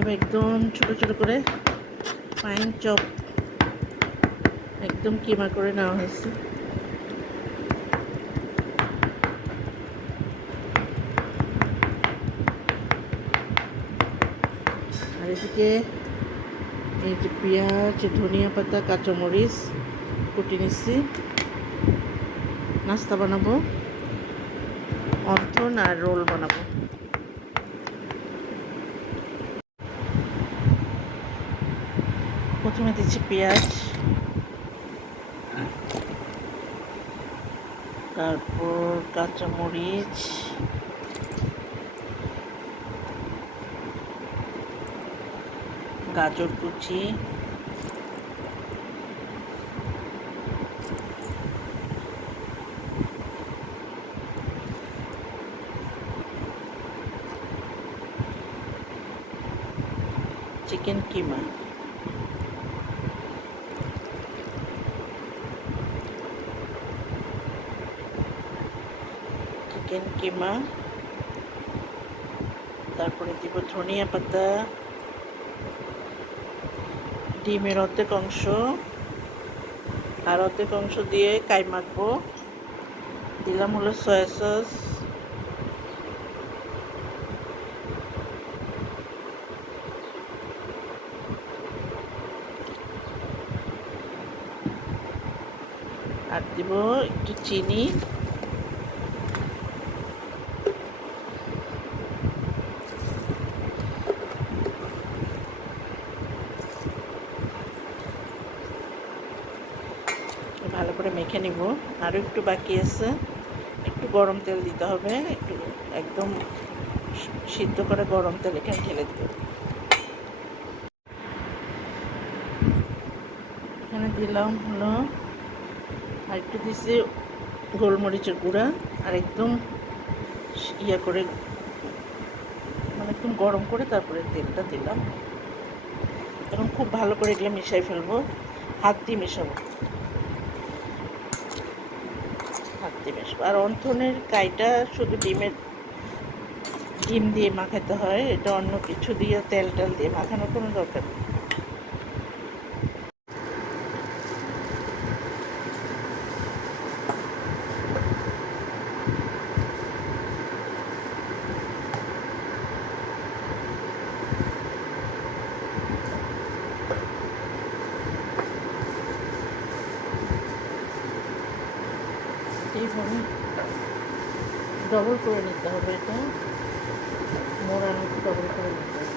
এভাবে একদম ছোট ছোট করে ফাইন চপ একদম কিমা করে নেওয়া হয়েছে। আর এদিকে এই যে পেঁয়াজ, ধনিয়া পাতা, কাঁচামরিচ কুটি নিচ্ছি। নাস্তা বানাবো, অন্থন আর রোল বানাবো। প্রথমে দিচ্ছি পেঁয়াজ, তারপর কাঁচামরিচ, গাজর কুচি, চিকেন কিমা, তারপরে দিব ধনিয়া পাতা, ডিমের অর্ধেক অংশ আর অর্ধেক অংশ দিয়ে কাই মাখবো। দিলাম হলো সয়া সস, আর দিব একটু চিনি, ভালো করে মেখে নিব। আরও একটু বাকি আছে, একটু গরম তেল দিতে হবে, একটু একদম সিদ্ধ করে গরম তেল এখানে ঢেলে দেব। এখানে দিলাম হলো আর একটু দিছি গোলমরিচের গুঁড়া, আর একদম ইয়া করে মানে একদম গরম করে তারপরে তেলটা দিলাম। এখন খুব ভালো করে এগুলো মিশাই ফেলবো, হাত দিয়ে মেশাবো, হাত দিয়ে মেশাবো। আর অন্থনের কাইটা শুধু ডিম দিয়ে মাখাতে হয়, এটা অন্য কিছু দিয়ে তেল দিয়ে মাখানোর কোনো দরকার নেই। এইভাবে ডবল করে নিতে হবে, এটা মোড়ানো ডবল করে নিতে হবে।